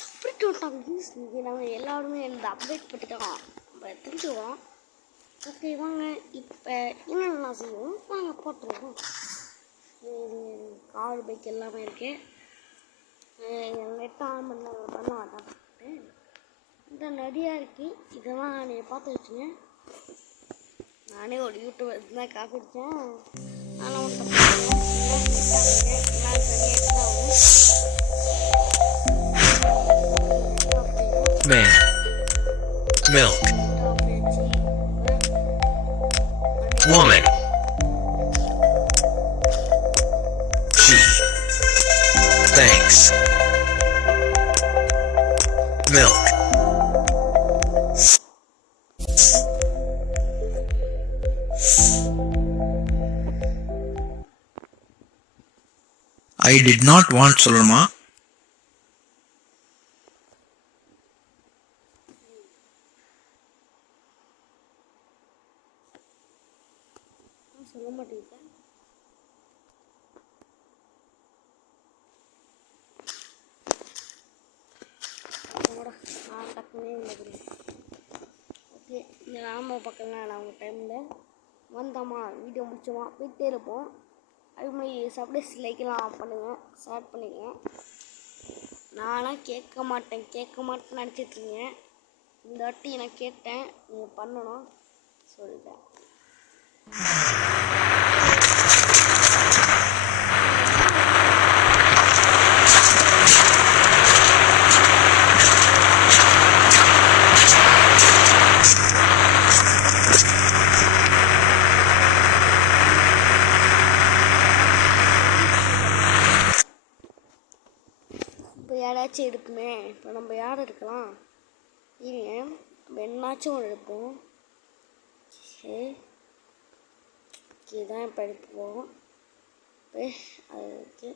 Update விட்டாங்க please. நம்ம எல்லாருமே இந்த அப்டேட் பண்ணிட்டோம். நம்ம தெரிஞ்சுவோம். ஓகே வாங்க இப்போ என்னென்ன செய்வோம் வாங்க போட்டுருவோம். கார் பைக் எல்லாமே இருக்கு. நெட் ஆன் பண்ண மாட்டேன். இந்த நிறையா இருக்கு. இதெல்லாம் நீங்கள் பார்த்து வச்சுங்க. நானே ஒரு யூடியூபர் தான் காசு அடித்தேன். ஆனால் Man, milk, woman, she, thanks, milk. I did not want Soloma. சொல்ல மாட்டேங்க. ஓகே இந்த நாம பக்கம்லாம் நான் உங்கள் டைமில் வந்தோமா வீடியோ முடிச்சோமா போயிட்டே இருப்போம். அதுக்கு முன்னாடி சப்ளைஸ் லைக்கெல்லாம் பண்ணுங்கள், ஷேர் பண்ணிக்கங்க. நானும் கேட்க மாட்டேன்னு நினச்சிட்ருங்க. இந்த வாட்டி நான் கேட்டேன், நீங்கள் பண்ணணும் சொல்லிட்டேன். இப்போ யாராச்சும் எடுக்குமே. இப்போ நம்ம யார் எடுக்கலாம்? இருங்க நம்ம என்னாச்சும் ஒன்று எடுப்போம். ஓகே தான் இப்போ எடுப்போம். அதுக்கு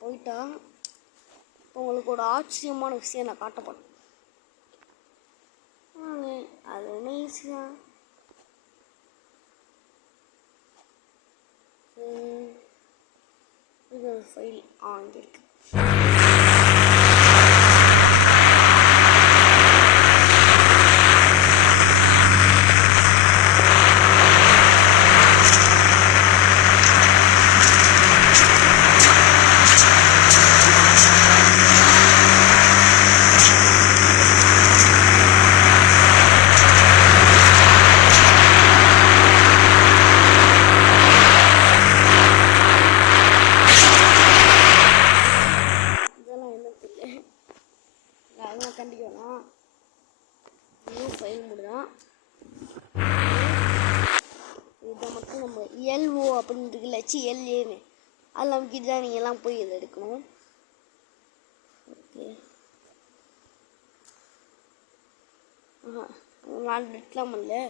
போயிட்டா இப்போ உங்களுக்கு ஒரு ஆச்சரியமான விஷயம் நான் காட்டப்படும். அது என்ன ஈஸியாக இது ஃபைல் இங்கே இருக்கு. கண்டிக்கணும் நியூ ஃபைல் முடிதான். இதை மட்டும் நம்ம எல்ஓ அப்படின்னு இருக்குல்ல, எல்ஏன்னு அதில் நமக்கு தான் நீங்கள் எல்லாம் போய் இதை எடுக்கணும். ஓகே நான் எடுக்கலாம் இல்லை.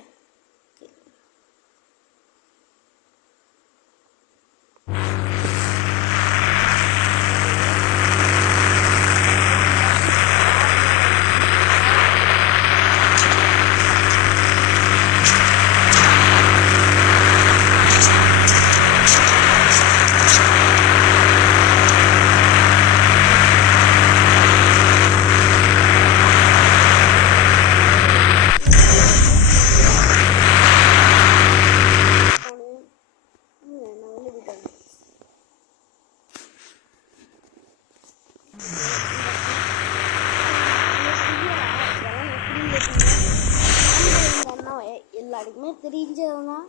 எல்லாருக்குமே தெரிஞ்சதுதான்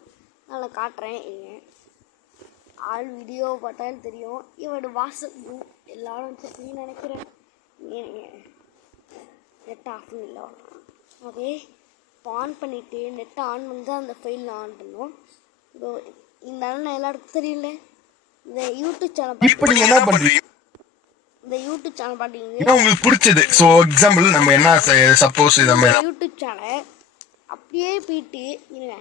நான் காட்டுறேன். ஆள் வீடியோ பார்த்தாலும் தெரியும். இவரோட வாட்ஸ்அப் குரூப் எல்லாரும் வச்சுருக்கீங்கன்னு நினைக்கிறேன். நெட் ஆஃப் இல்லை. ஓகே, இப்போ ஆன் பண்ணிவிட்டு நெட்டை ஆன் பண்ணி தான் அந்த ஃபைலில் ஆன் பண்ணோம். இப்போ இந்த அண்ணன் எல்லாருக்கும் தெரியல. இந்த யூடியூப் சேனல் இப்போ நீங்க என்ன பண்றீங்க? இந்த யூடியூப் சேனல் பார்த்தீங்கன்னா உங்களுக்கு பிடிச்சது. ஸோ எக்ஸாம்பிள் நம்ம என்ன சப்போஸ் இதை யூடியூப் சேனல் அப்படியே போயிட்டு இருங்க.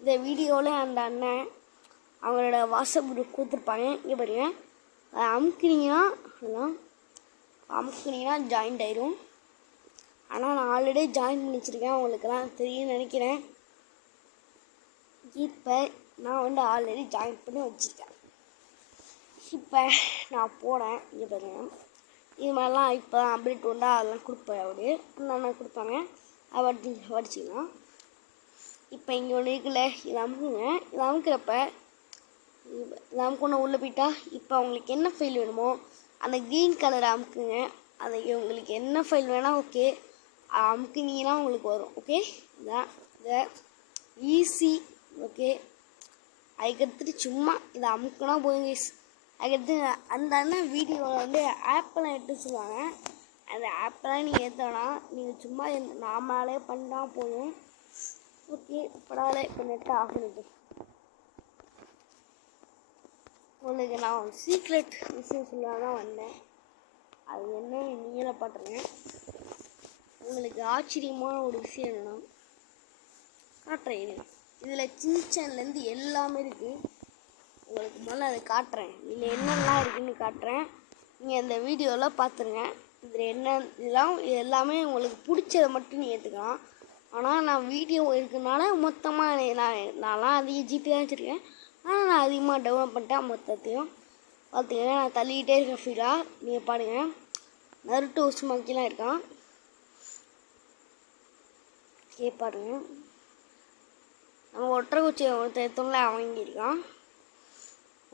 இந்த வீடியோவில் அந்த அண்ணன் அவங்களோட வாட்ஸ்அப் குரூப் கொடுத்துருப்பாங்க. இங்கே பாருங்க, அதை அமுக்குனீங்கன்னா ஜாயின்ட் ஆயிரும். ஆனால் நான் ஆல்ரெடி ஜாயின் பண்ணி வச்சுருக்கேன், அவங்களுக்கெல்லாம் தெரியும்னு நினைக்கிறேன். இப்போ நான் ஆல்ரெடி ஜாயின் பண்ணி வச்சுருக்கேன். இப்போ நான் போனேன். இங்கே பாருங்க, இது மாதிரிலாம் இப்போ தான் அப்டேட் உண்டா அதெல்லாம் கொடுப்பேன். அப்படியே நான் கொடுப்பாங்க, படிச்சிக்கலாம். இப்போ இங்கே ஒன்று இருக்குல்ல, இதை அமுக்குங்க. இதை அமுக்கிறப்ப இதை அமுக்கணும் உள்ளே போயிட்டா இப்போ அவங்களுக்கு என்ன ஃபைல் வேணுமோ அந்த க்ரீன் கலரை அமுக்குங்க. அதை உங்களுக்கு என்ன ஃபைல் வேணால் ஓகே அமுக்குனீங்கன்னா உங்களுக்கு வரும். ஓகே, இதான் இதை ஈஸி. ஓகே, அதுக்கடுத்துட்டு சும்மா இதை அமுக்குனா போதுங்க. அதுக்கடுத்து அந்த அண்ணன் வீடியோவில் ஆப்பெல்லாம் எடுத்து சொல்லுவாங்க. அந்த ஆப்பெல்லாம் நீங்கள் ஏற்றோன்னா நீங்கள் சும்மா நார்மலாலே பண்ணால் போதும். ஓகே, பரவாயில்ல. இப்போ நெட்டை ஆஃப் பண்ணிட்டு உங்களுக்கு நான் ஒரு சீக்ரெட் விஷயம் சொல்ல தான் வந்தேன். அது என்ன நீங்களே பார்த்துருங்க. உங்களுக்கு ஆச்சரியமான ஒரு விஷயம் என்னென்னா காட்டுறேன். இதில் சின்சன்லேருந்து எல்லாமே இருக்குது. உங்களுக்கு முதல்ல அதை காட்டுறேன். இதில் என்னெல்லாம் இருக்குதுன்னு காட்டுறேன். நீங்கள் இந்த வீடியோவில் பார்த்துருங்க. இதில் இதெல்லாம் எல்லாமே உங்களுக்கு பிடிச்சதை மட்டும் நீங்கள் ஏற்றுக்கலாம். ஆனால் நான் வீடியோ இருக்கிறதுனால மொத்தமாக நான்லாம் அதிக ஜிபி தான் வச்சுருக்கேன். ஆனால் நான் அதிகமாக டவுன்லோட் பண்ணிட்டேன். மொத்தத்தையும் பார்த்தீங்கன்னா நான் தள்ளிக்கிட்டே இருக்கேன். ஃபீலாக நீங்கள் பாருங்க. நருட்டோ உஸ்மாக்கிலாம் இருக்கான். பாருங்க, நம்ம ஒற்றைக்குச்சி ஒருத்தர் எடுத்தவங்கள வாங்கியிருக்கான்.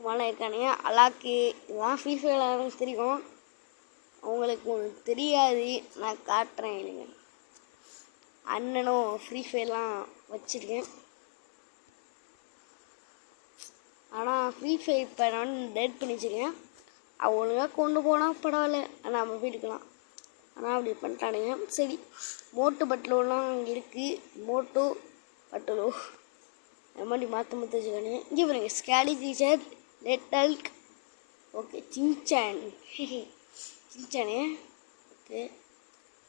மழை இருக்கானே அலாக்கு. இதெல்லாம் ஃப்ரீ ஃபயர் எனக்கு தெரியும், அவங்களுக்கு ஒன்று தெரியாது. நான் காட்டுறேன். இல்லைங்க, அண்ணனும் ஃப்ரீ ஃபயர்லாம் வச்சுருக்கேன். ஆனால் ஃப்ரீ ஃபயர் இப்போ நான் டெட் பண்ணி வச்சுருக்கேன். ஒழுங்காக கொண்டு போனால் பரவாயில்ல, நம்ம போயிருக்கலாம். ஆனால் அப்படி பண்ணிட்டானுங்க. சரி, மோட்டு பட்டலோலாம் அங்கே இருக்குது. மோட்டோ பட்டலோ அது மாதிரி மாற்ற வச்சுக்கானு. இங்கே பாருங்க, ஸ்கேலி டீச்சர் லெட்டல்க். ஓகே, சின்சானு. ஓகே,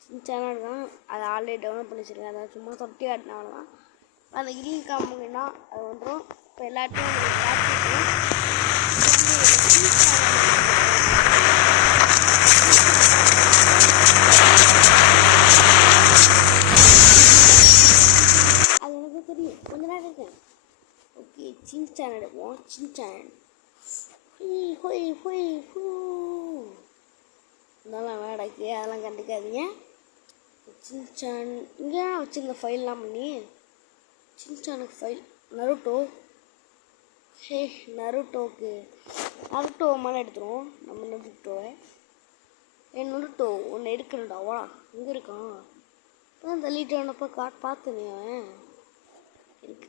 சின்சானாக இருக்கான். அதை ஆல்ரெடி டவுன்லோட் பண்ணி வச்சுருக்கேன். அதை சும்மா தொட்டி காட்டினால தான் அந்த கிரீன் காம்புங்கன்னா அது வந்துடும். இப்போ எல்லாத்தையும் அது எனக்கு தெரியும், கொஞ்ச நேரம் இருக்கேன். ஓகே, சின்சான் எடுப்போம். சின்சான் இதெல்லாம் வேடைக்கு அதெல்லாம் கண்டுக்காதீங்க. சின்சான் இங்கே வச்சுருந்த ஃபைல்லாம் பண்ணி சின்சானுக்கு ஃபைல் நருட்டோ. நருட்டோக்கு நருட்டோ மேலே எடுத்துருவோம். நம்ம நருட்டோவை நருட்டோ ஒன்று எடுக்கணும்டா. வாடா, இங்கே இருக்கான். இப்போ தான் தள்ளிட்டு வந்தப்போ பார்த்தேன். இருக்கு